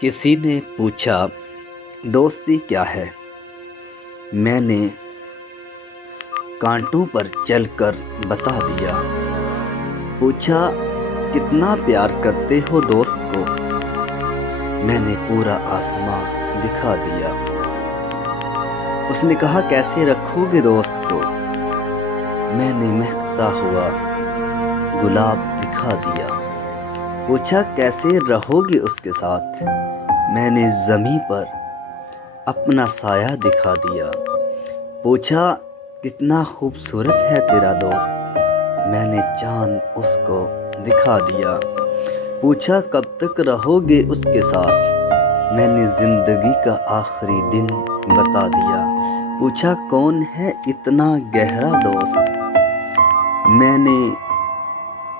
کسی نے پوچھا دوستی کیا ہے؟ میں نے کانٹوں پر چل کر بتا دیا۔ پوچھا کتنا پیار کرتے ہو دوست کو؟ میں نے پورا آسمان دکھا دیا۔ اس نے کہا کیسے رکھو گے دوست کو؟ میں نے مہکتا ہوا گلاب دکھا دیا۔ پوچھا کیسے رہو گے اس کے ساتھ؟ میں نے زمیں پر اپنا سایہ دکھا دیا۔ پوچھا کتنا خوبصورت ہے تیرا دوست؟ میں نے چاند اس کو دکھا دیا۔ پوچھا کب تک رہو گے اس کے ساتھ؟ میں نے زندگی کا آخری دن بتا دیا۔ پوچھا کون ہے اتنا گہرا دوست؟ میں نے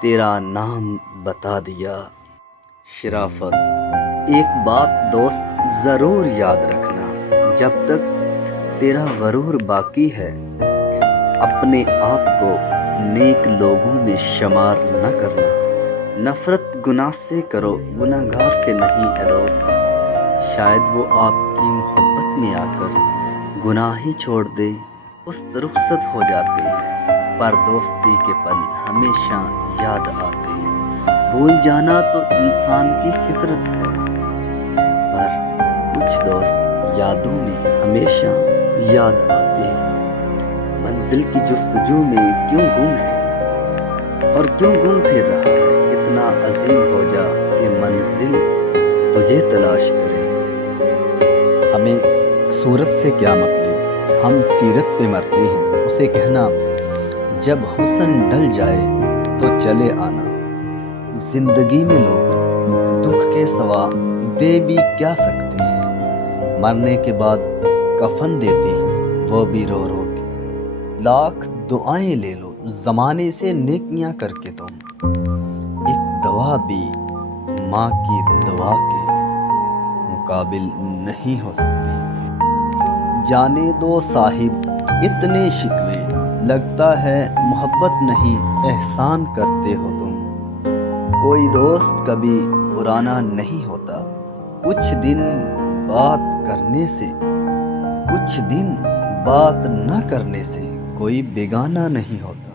تیرا نام بتا دیا۔ شرافت۔ ایک بات دوست ضرور یاد رکھنا، جب تک تیرا غرور باقی ہے اپنے آپ کو نیک لوگوں میں شمار نہ کرنا۔ نفرت گناہ سے کرو، گناہگار سے نہیں اے دوست۔ شاید وہ آپ کی محبت میں آ کر گناہ ہی چھوڑ دے، رخصت ہو جاتے ہیں، پر دوستی کے پل ہمیشہ یاد آتے ہیں۔ بھول جانا تو انسان کی فطرت ہے، پر کچھ دوست یادوں میں ہمیشہ یاد آتے ہیں۔ منزل کی جستجو میں کیوں گم ہے اور کیوں گم پھر رہا ہے؟ اتنا عظیم ہو جا کہ منزل تجھے تلاش کرے۔ ہمیں صورت سے کیا مطلب، ہم سیرت پہ مرتے ہیں۔ اسے کہنا جب حسن ڈل جائے تو چلے آنا۔ زندگی میں لوگ دکھ کے سوا دے بھی کیا سکتے ہیں؟ مرنے کے بعد کفن دیتے ہیں وہ بھی رو رو کے۔ لاکھ دعائیں لے لو زمانے سے نیکیاں کر کے، تم ایک دعا بھی ماں کی دعا کے مقابل نہیں ہو سکتی۔ جانے دو صاحب اتنے شکوے، لگتا ہے محبت نہیں احسان کرتے ہو تم۔ کوئی دوست کبھی پرانا نہیں ہوتا، کچھ دن بات کرنے سے، کچھ دن بات نہ کرنے سے کوئی بیگانہ نہیں ہوتا۔